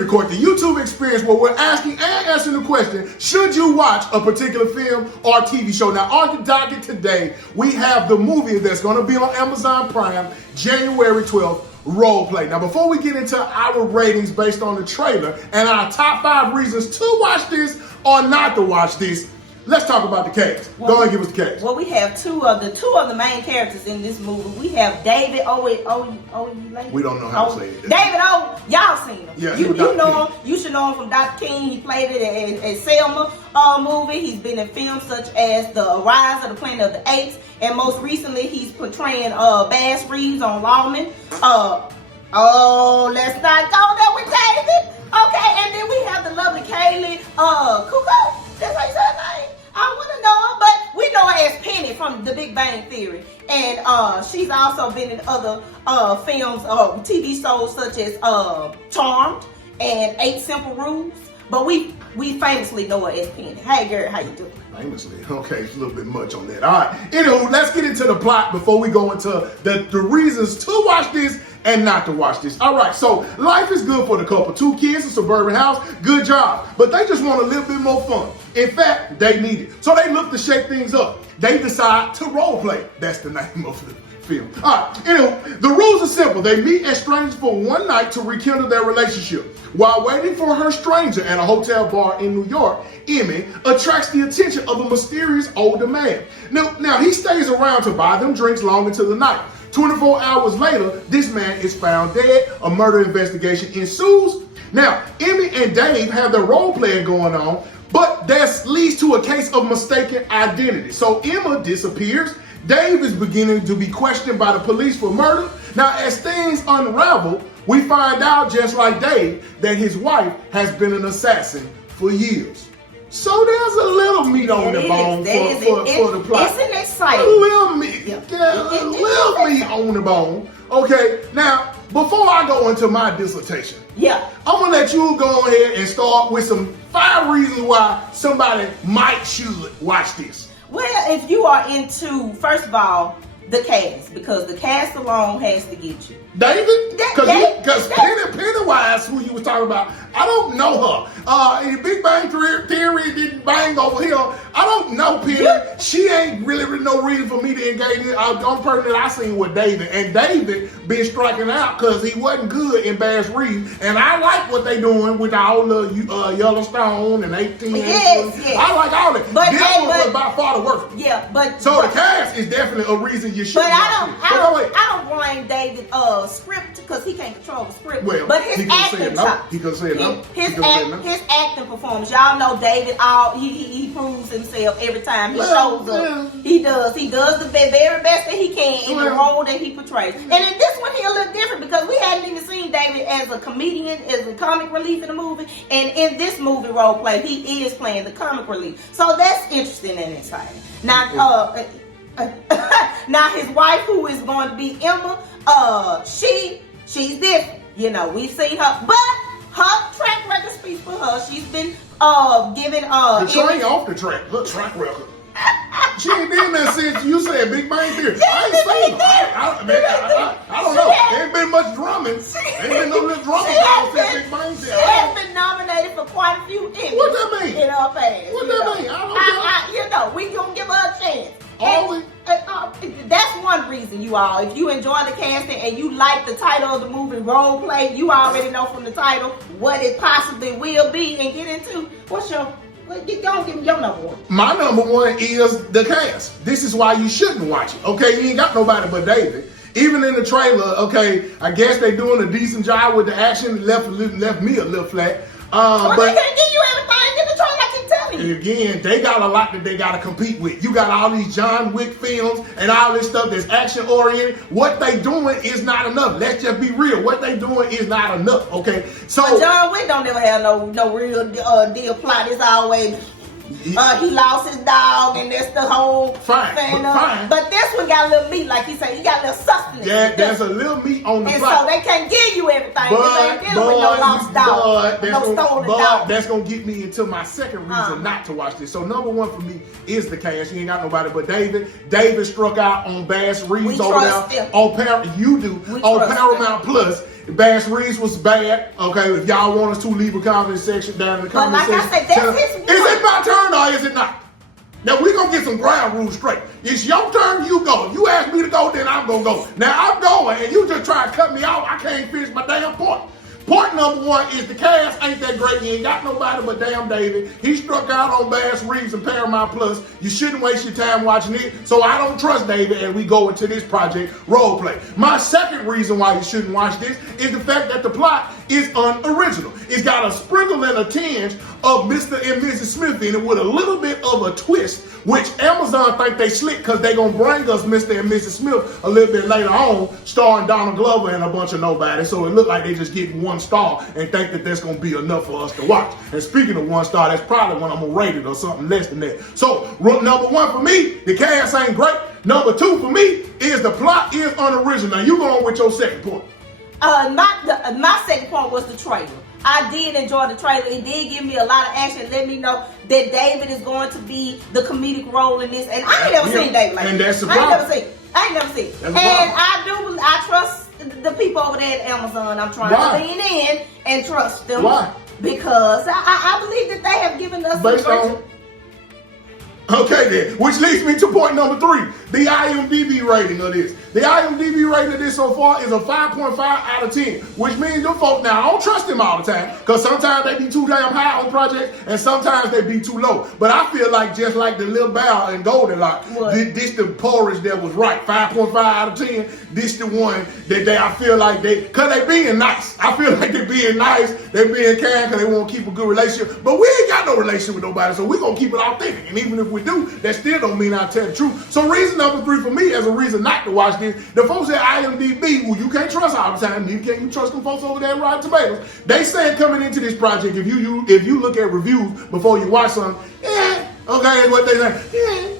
Critic Court, the YouTube experience where we're asking and answering the question, should you watch a particular film or TV show? Now, on the docket today, we have the movie that's going to be on Amazon Prime, January 12th, Role Play. Now, before we get into our ratings based on the trailer and our top 5 reasons to watch this or not to watch this, let's talk about the cast. Go ahead and give us the cast. Well, we have two of the main characters in this movie. We have David We don't know how to say it. David y'all seen him. Yeah, you know him. You should know him from Dr. King. He played it in Selma movie. He's been in films such as The Rise of the Planet of the Apes, and most recently he's portraying Bass Reeves on Lawman. Let's not go there with David. Okay, and then we have the lovely Kaylee Cuoco. That's how you say her name. I want to know her, but we know her as Penny from The Big Bang Theory. And she's also been in other films, TV shows such as Charmed and 8 Simple Rules. But we famously know her as Penny. Hey, girl, how you doing? Famously. Okay, it's a little bit much on that. All right. Anywho, let's get into the plot before we go into the reasons to watch this and not to watch this. All right, so life is good for the couple. 2 kids, a suburban house, good job. But they just want a little bit more fun. In fact, they need it. So they look to shake things up. They decide to role play. That's the name of the film. All right, anyway, the rules are simple. They meet as strangers for one night to rekindle their relationship. While waiting for her stranger at a hotel bar in New York, Emmy attracts the attention of a mysterious older man. Now he stays around to buy them drinks long into the night. 24 hours later, this man is found dead. A murder investigation ensues. Now, Emmy and Dave have their role playing going on, but that leads to a case of mistaken identity. So Emma disappears. Dave is beginning to be questioned by the police for murder. Now, as things unravel, we find out, just like Dave, that his wife has been an assassin for years. So there's a little meat on the bone for the plot. It's an exciting. A little meat. A little meat on the bone. Okay, now, before I go into my dissertation, I'm going to let you go ahead and start with some 5 reasons why somebody should watch this. Well, if you are into, first of all, the cast, because the cast alone has to get you. David? Because Pennywise, who you was talking about, I don't know her. In Big Bang Theory didn't bang over here. I don't know Penny. She ain't really no reason for me to engage in. I'm person that I seen with David. And David been striking out because he wasn't good in Bass Reeves. And I like what they doing with all the Yellowstone and 18. Yes. I like all that. But this one was by far the worst. So the cast is definitely a reason you should watch it. I don't blame David script because he can't control the script. Well, but his acting he could say no. His acting performance. Y'all know David. He proves himself every time he shows up. He does the very best that he can in the role that he portrays. And in this one, he a little different because we hadn't even seen David as a comedian, as a comic relief in the movie. And in this movie role play, he is playing the comic relief. So that's interesting and exciting. Now, now his wife, who is going to be Emma, she's different. You know, we've seen her, but her track record speaks for her. She's been given the train off the track. Her track record. She ain't been there since you said Big Bang Theory. I ain't seen her. I don't know. There ain't been much drumming. Ain't been no little drumming since Big Bang Theory. She has been nominated for quite a few Emmys. What that mean? In her past. What that mean? I don't know. We gonna give her a chance. Always. That's one reason, you all. If you enjoy the casting and you like the title of the movie, Role Play, you already know from the title what it possibly will be and get into. Give me your number 1. My number 1 is the cast. This is why you shouldn't watch it. Okay, you ain't got nobody but David. Even in the trailer, okay, I guess they doing a decent job with the action. Left me a little flat. But they can't give you everything in the trailer. I keep telling you. Again, they got a lot that they got to compete with. You got all these John Wick films and all this stuff that's action oriented. What they doing is not enough. Let's just be real. What they doing is not enough. Okay, so but John Wick don't ever have no real deal plot. It's always he lost his dog, and that's the whole thing. But this one got a little meat, like he said. He got a little sustenance. Yeah, there's a little meat on the plot. And so they can't give you everything. They ain't dealing with no lost dog, no stolen dog. That's gonna get me into my second reason not to watch this. So number 1 for me is the cast. You ain't got nobody but David. David struck out on Bass Reeves over there on Paramount Plus. Bass Reeves was bad. Okay, if y'all want us to, leave a comment section down in the comment section. But like I said, that's his one. Is it my turn or is it not? Now we're gonna get some ground rules straight. It's your turn, you go. If you ask me to go, then I'm gonna go. Now I'm going, and you just try to cut me off. I can't finish my damn point. Point number one is the cast ain't that great. You ain't got nobody but damn David. He struck out on Bass Reeves and Paramount Plus. You shouldn't waste your time watching it. So I don't trust David, and we go into this project role play. My second reason why you shouldn't watch this is the fact that the plot is unoriginal. It's got a sprinkle and a tinge of Mr. and Mrs. Smith in it with a little bit of a twist, which Amazon think they slick because they gonna bring us Mr. and Mrs. Smith a little bit later on, starring Donald Glover and a bunch of nobody. So it look like they just getting one star and think that that's gonna be enough for us to watch. And speaking of one star, that's probably when I'm gonna rate it or something less than that. So number one for me, the cast ain't great. Number two for me is the plot is unoriginal. Now you going with your second point. My second point was the trailer. I did enjoy the trailer. It did give me a lot of action. Let me know that David is going to be the comedic role in this. And I ain't never seen David like and this. That's the problem. I ain't never seen. And I trust the people over there at Amazon. I'm trying to lean in and trust them. Why? Because I believe that they have given us based on. Okay then, which leads me to point number three, the IMDb rating of this. The IMDb rating of this so far is a 5.5 out of 10, which means them folk, now I don't trust them all the time, because sometimes they be too damn high on projects, and sometimes they be too low. But I feel like just like the Lil Bow and Goldilocks, this the porridge that was right, 5.5 out of 10, this the one that I feel like because they being nice. I feel like they being nice, they being kind, because they want to keep a good relationship, but we ain't got no relationship with nobody, so we going to keep it authentic, and even if we do, that still don't mean I tell the truth. So reason number three for me as a reason not to watch this, the folks at IMDb, who you can't trust all the time, neither can you trust them folks over there at Rotten Tomatoes. They saying coming into this project, if you look at reviews before you watch something, okay, is what they say.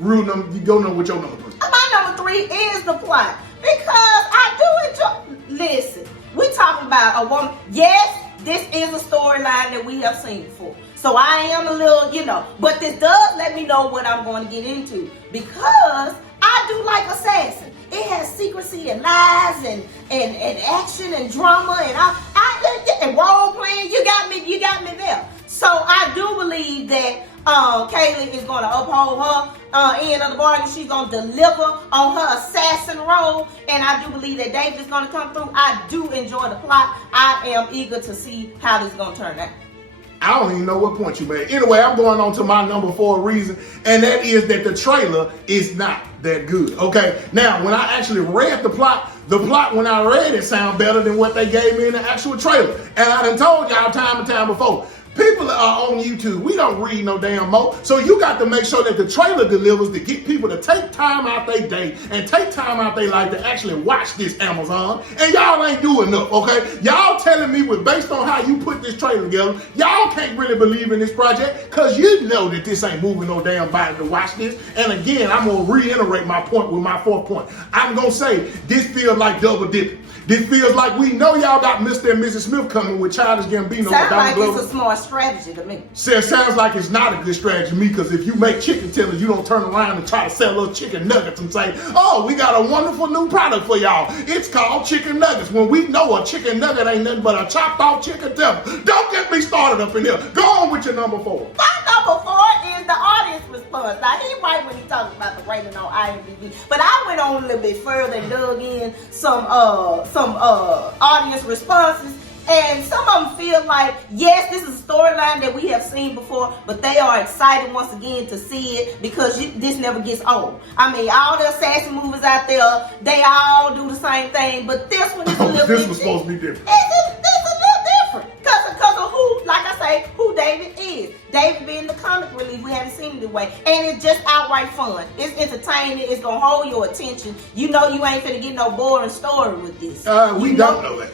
Rule number, you go with your number three. My number three is the plot, because I do enjoy. Listen, we talking about a woman. Yes, this is a storyline that we have seen before. So I am a little, but this does let me know what I'm going to get into, because I do like Assassin. It has secrecy and lies and action and drama and role playing. You got me there. So I do believe that Kaylee is going to uphold her end of the bargain. She's going to deliver on her assassin role, and I do believe that David is going to come through. I do enjoy the plot. I am eager to see how this is going to turn out. I don't even know what point you made. Anyway, I'm going on to my number 4 reason, and that is that the trailer is not that good. Okay, now when I actually read the plot when I read it sounded better than what they gave me in the actual trailer. And I done told y'all time and time before, people are on YouTube. We don't read no damn mo. So you got to make sure that the trailer delivers to get people to take time out their day and take time out their life to actually watch this Amazon. And y'all ain't doing enough, okay? Y'all telling me based on how you put this trailer together, y'all can't really believe in this project because you know that this ain't moving no damn body to watch this. And again, I'm going to reiterate my point with my 4th point. I'm going to say this feels like double dipping. This feels like we know y'all got Mr. and Mrs. Smith coming with Childish Gambino. Sounds like it's a smart strategy to me. Sounds like it's not a good strategy to me, because if you make chicken tenders, you don't turn around and try to sell those chicken nuggets and say, oh, we got a wonderful new product for y'all. It's called chicken nuggets. When we know a chicken nugget ain't nothing but a chopped off chicken tender. Don't get me started up in here. Go on with your number 4. My number 4 is the audience response. Now, he right when he talks about the rating on IMDb, but I went on a little bit further and dug in some audience responses, and some of them feel like, yes, this is a storyline that we have seen before, but they are excited once again to see it because this never gets old. I mean, all the assassin movies out there, they all do the same thing, but this one is a little this bit was supposed to be different. It's a little different because of who, like I say, who David is. David being the comic relief, we haven't seen it the way, and it's just outright fun. It's entertaining. It's gonna hold your attention. You know you ain't finna get no boring story with this. We don't know that.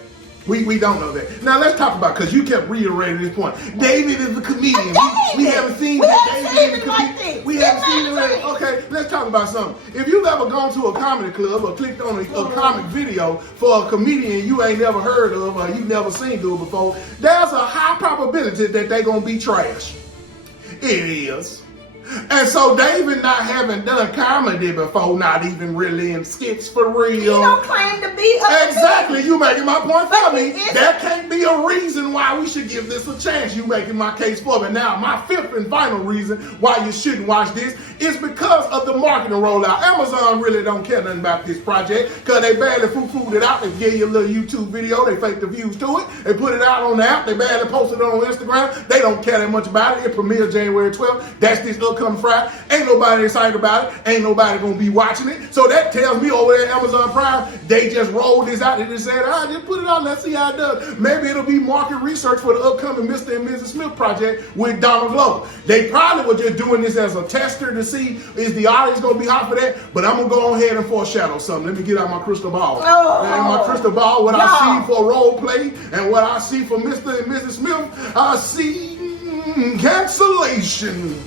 We don't know that. Now let's talk about, because you kept reiterating this point. David is a comedian. We haven't seen David is a comedian. We haven't seen it. Okay, let's talk about something. If you've ever gone to a comedy club or clicked on a comic video for a comedian you ain't never heard of or you never seen do it before, there's a high probability that they're gonna be trash. It is. And so David not having done comedy before, not even really in skits for real. He don't claim to be a Exactly, you making my point for But me. he is- That can't be a reason why we should give this a chance. You making my case for me. Now, my fifth and final reason why you shouldn't watch this is because of the marketing rollout. Amazon really don't care nothing about this project because they barely foo-fooed it out. They gave you a little YouTube video. They faked the views to it. They put it out on the app. They barely posted it on Instagram. They don't care that much about it. It premieres January 12th. That's this upcoming Friday. Ain't nobody excited about it. Ain't nobody gonna be watching it. So that tells me over there at Amazon Prime, they just rolled this out. They just said, just put it out. Let's see how it does. Maybe it'll be market research for the upcoming Mr. and Mrs. Smith project with Donald Glover. They probably were just doing this as a tester to see is the audience gonna be hot for that. But I'm gonna go ahead and foreshadow something. Let me get out my crystal ball. And my crystal ball, what I see for role play and what I see for Mr. and Mrs. Smith, I see cancellation.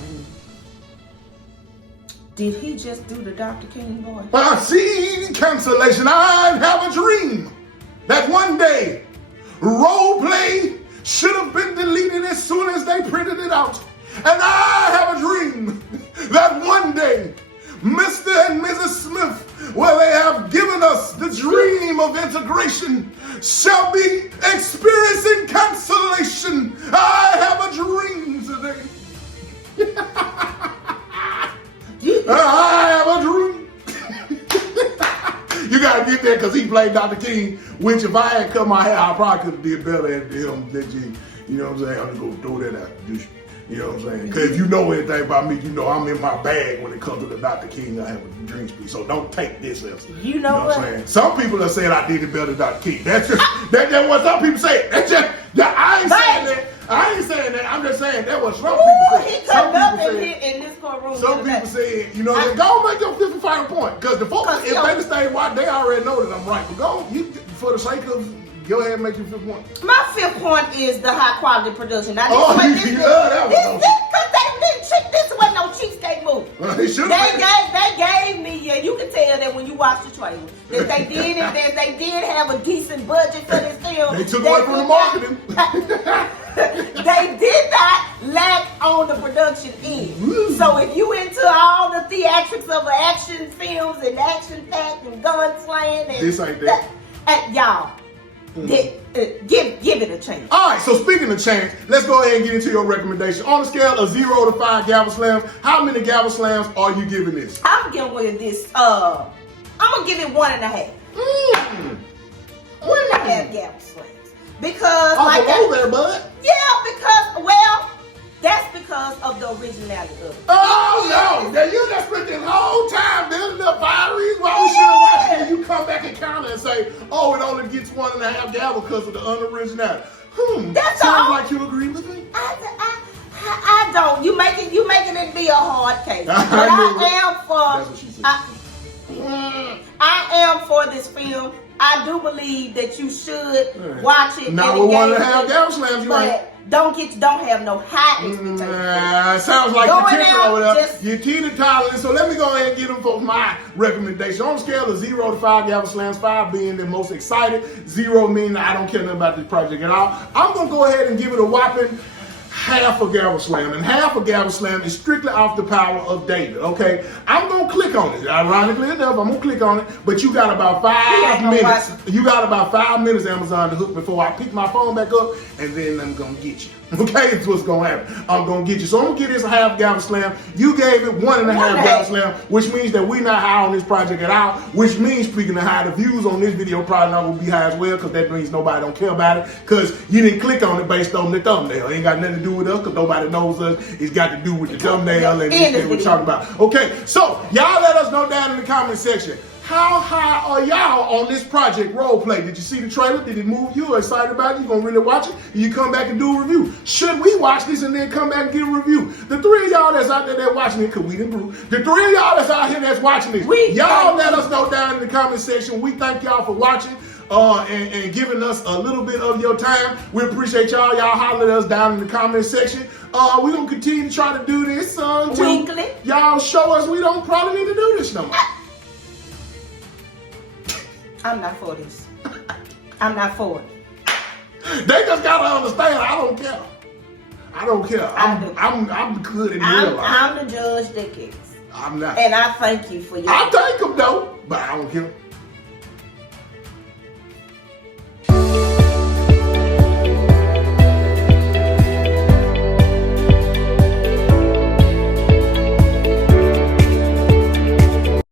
Did he just do the Dr. King voice? I see cancellation. I have a dream that one day role play should have been deleted as soon as they printed it out. And I have a dream that one day Mr. and Mrs. Smith, where they have given us the dream of integration, shall be experiencing cancellation. I have a dream today. I have a dream. You gotta get there because he played Dr. King, which if I had cut my hair, I probably could have did better at him than you know what I'm saying? I'm just gonna throw that out. You know what I'm saying? Because if you know anything about me, you know I'm in my bag when it comes to the Dr. King. I have a dream speech. So don't take this as you know what? I'm saying? Some people have said I did it better than Dr. King. That's just that's what some people say. That's just I ain't saying that. I ain't saying that. I'm just saying that was some people say. He cut up in this courtroom. Some people said, you know, go make your fifth and final point. Because the folks, if they stay watch, they already know that I'm right. But go, for the sake of, go ahead and make your fifth point. My fifth point is the high quality production. Now, that was this wasn't no cheapskate movie. They gave me, you can tell that when you watch the trailer, that they did it, that they did have a decent budget for this film. They took away from the marketing. They did not lack on the production end. So if you into all the theatrics of action films and action packed and gun slaying and this ain't that. Y'all, give it a chance. All right, so speaking of chance, let's go ahead and get into your recommendation. On a scale of 0 to 5 gavel slams, how many gavel slams are you giving this? I'm giving this, I'm gonna give it 1.5. 1.5 gavel slams. Because like there, bud. that's because of the originality of it. Oh no! Now you just spent this whole time building up 5 reasons why we should watch it, and you come back and counter and say, "Oh, it only gets 1.5 gavel because of the unoriginality." That's sounds all. like you agree with me. I don't. You making it be a hard case. But That's what she said. I am for this film. I do believe that you should watch it. Now with 1.5 gavel slams, you ain't. Don't have no high expectations. Sounds like Going you're different over there. just- You're teeter-tottering. So let me go ahead and give them folks my recommendation. On a scale of 0 to 5 gavel slams, 5 being the most excited, 0 meaning I don't care nothing about this project at all. I'm going to go ahead and give it a whopping half a gavel slam, and half a gavel slam is strictly off the power of David. Okay, I'm gonna click on it. Ironically enough, I'm gonna click on it, but you got about 5 minutes. You got about 5 minutes, Amazon, to hook before I pick my phone back up, and then I'm gonna get you. Okay, that's what's gonna happen. I'm gonna get you. So I'm gonna give this a half gavel slam. You gave it 1.5 gavel slam, which means that we're not high on this project at all. Which means, speaking of high, the views on this video probably not gonna be high as well, because that means nobody don't care about it, because you didn't click on it based on the thumbnail. It ain't got nothing to do with us, because nobody knows us. It's got to do with the thumbnail and what we're talking about. Okay, so y'all let us know down in the comment section. How high are y'all on this project role play? Did you see the trailer? Did it move you? Are you excited about it? You gonna really watch it? You come back and do a review. Should we watch this and then come back and get a review? The 3 of y'all that's out there that watching it, because we didn't prove. The 3 of y'all that's out here that's watching this, y'all let us know down in the comment section. We thank y'all for watching and giving us a little bit of your time. We appreciate y'all. Y'all holler at us down in the comment section. We're gonna continue to try to do this until y'all show us we don't probably need to do this no more. I'm not for this. I'm not for it. They just gotta understand, I don't care. I don't care. I'm good in real life. I'm the judge that cares. I'm not. And I thank you for your. I thank him though, but I don't care.